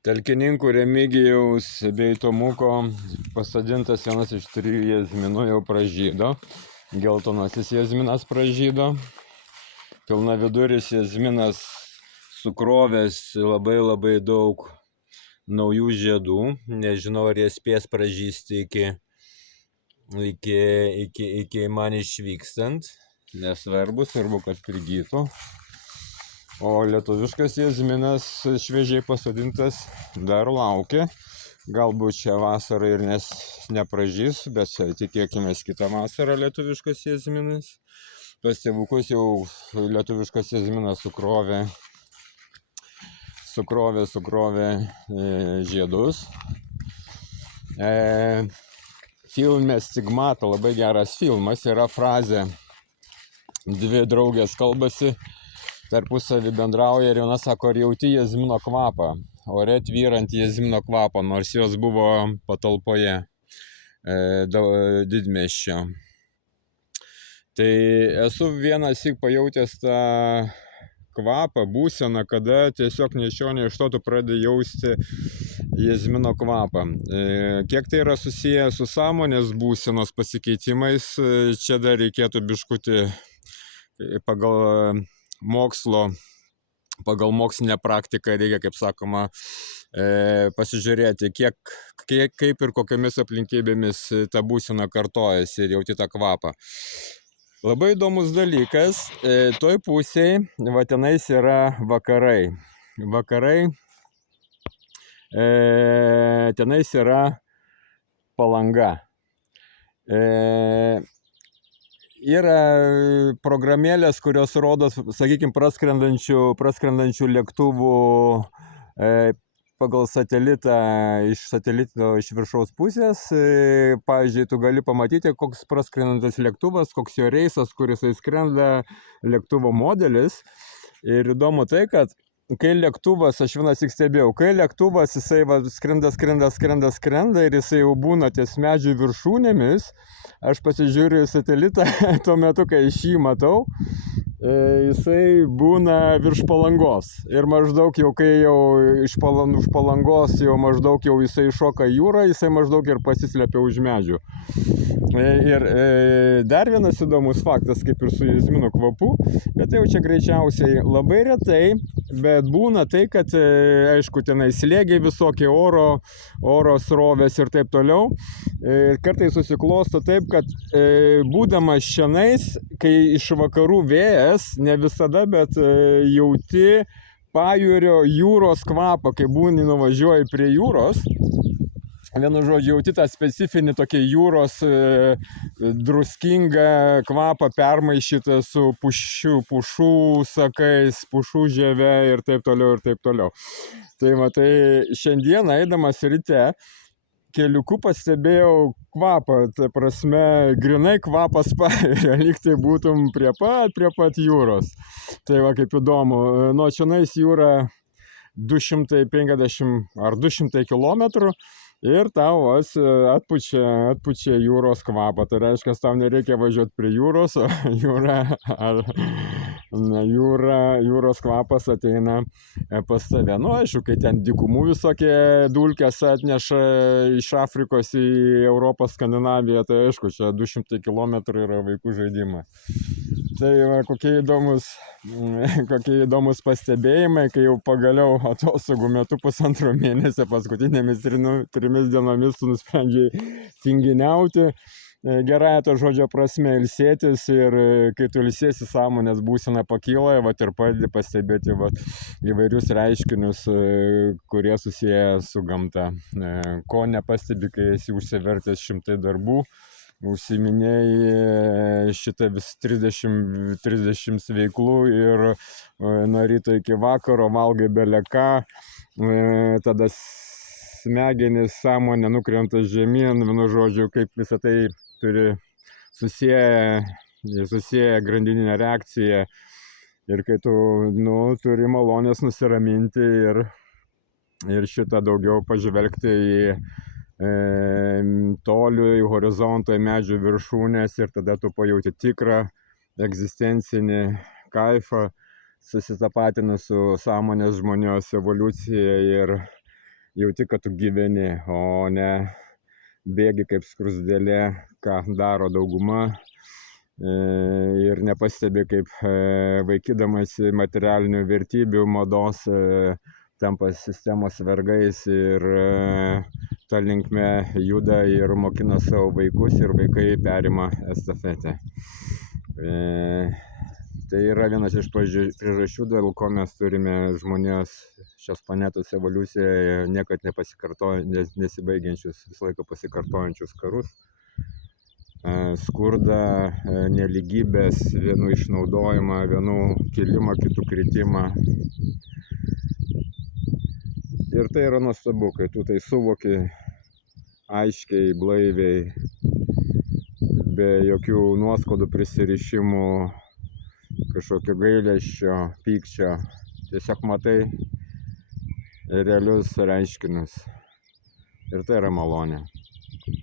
Talkininkų Remigijaus bei Tomuko pasodintas vienas iš 3 jazminų jau pražydo. Geltonasis jazminas pražydo. Pilnaviduris jazminas sukrovęs labai daug naujų žiedų. Nežinau, ar jie spės pražysti iki man išvykstant. Nesvarbu, svarbu, kad prigytų. O lietuviškas jazminas šviežiai pasodintas dar laukia. Galbūt šią vasarą ir nepražys, bet tikėkime kitą vasarą lietuviškas jazminas. Pas tėvukus jau lietuviškas jazminas sukrovė žiedus. Filme Stigmata, labai geras filmas, yra frazė, dvi draugės kalbasi, tarpusavį bendrauja ir viena sako, ar jauti jazmino kvapą, ore tvyrant jazmino kvapą, nors jos buvo patalpoje didmiesčio. Tai esu vienąsyk pajautęs tą kvapą, būseną, kada tiesiog iš to tu pradedi jausti jazmino kvapą. Kiek tai yra susiję su sąmonės būsenos pasikeitimais, čia dar reikėtų biškutį pagal mokslinę praktiką reikia, kaip sakoma, pasižiūrėti, kaip ir kokiamis aplinkybėmis ta būsena kartojasi ir jauti tą kvapą. Labai įdomus dalykas, toj pusėje, va tenais yra vakarai. Tenais yra Palanga. Yra programėlės, kurios rodo, sakykime, praskrendančių lėktuvų pagal satelitą, iš satelito iš viršaus pusės. Pavyzdžiui, tu gali pamatyti, koks praskrendantis lėktuvas, koks jo reisas, kuris skrenda, lėktuvo modelis. Ir įdomu tai, kad kai lėktuvas, aš vienąsyk stebėjau, kai lėktuvas jisai skrenda ir jisai jau būna ties medžių viršūnėmis, aš pasižiūriu į satelitą, tuo metu, kai aš jį matau, jisai būna virš Palangos. Ir maždaug jau, kai jau už Palangos jau maždaug jau jisai šoka jūrą, jisai maždaug ir pasislepia už medžių. Ir dar vienas įdomus faktas, kaip ir su jazmino kvapu, bet jau čia greičiausiai labai retai, bet būna tai, kad, aišku, tenai slėgiai visokie oro srovės ir taip toliau. Kartais susiklosto taip, kad būdamas šianais, kai iš vakarų vėjas, ne visada, bet jauti pajūrio jūros kvapą, kai būni nuvažiuoji prie jūros. Vienu žodžiu, jauti tą specifinį tokį jūros druskingą kvapą permaišytą su pušų sakais, pušų žieve ir taip toliau. Tai matai, šiandien eidamas ryte keliuku pastebėjau kvapą, tai prasme, grinai kvapas pajūrio, lyg tai būtum prie pat jūros. Tai va, kaip įdomu, nuo čionais jūra 250 ar 200 kilometrų ir tau atpučia jūros kvapą. Tai reiškia, tau nereikia važiuoti prie jūros, o jūros kvapas ateina pas tave. Nu, aišku, kai ten dykumų visokie dulkės atneša iš Afrikos į Europą, Skandinaviją, tai aišku, čia 200 km yra vaikų žaidimas. Tai va, kokie įdomus pastebėjimai, kai jau pagaliau atostogų metu pusantro mėnesio paskutinėmis 3 dienomis tu nusprendžiai tinginiauti. Gerąja to žodžio prasme ilsėtis ir kai tu ilsėsi, sąmonės būsena pakyla, vat, ir pradedi pastebėti įvairius reiškinius, kurie susiję su gamta. Ko nepastebi, kai esi užsivertęs 100 darbų, užsiiminėjai šitą vis 30 veiklų ir nuo ryto iki vakaro valgai beleką, tada smegenys, sąmonė nukrenta žemyn, vienu žodžiu, kaip visą tai turi susiję grandininę reakciją. Ir kai tu turi malonės nusiraminti ir šitą daugiau pažvelgti į tolių, į horizontą, į medžių viršūnės, ir tada tu pajauti tikrą egzistencinį kaifą, susitapatina su sąmonės žmonijos evoliucija ir jauti, kad tu gyveni, o ne bėgi kaip skruzdėlė, ką daro dauguma, ir nepastebi, kaip vaikydamasi materialinių vertybių, mados, tampa sistemos vergais ir ta linkme juda ir mokina savo vaikus ir vaikai perima estafetę. Tai yra vienas iš priežasčių, dėl ko mes turime žmonijos šios planetos evoliucijoje niekad nesibaigiančius, visą laiką pasikartojančius karus, skurdą, nelygybės, vienų išnaudojimą, vienų kilimą, kitų kritimą. Ir tai yra nuostabu, kai tu tai suvoki aiškiai, blaiviai, be jokių nuoskaudų, prisirišimų, kažkokio gailesčio, pykčio. Tiesiog matai realius reiškinius. Ir tai yra malonė.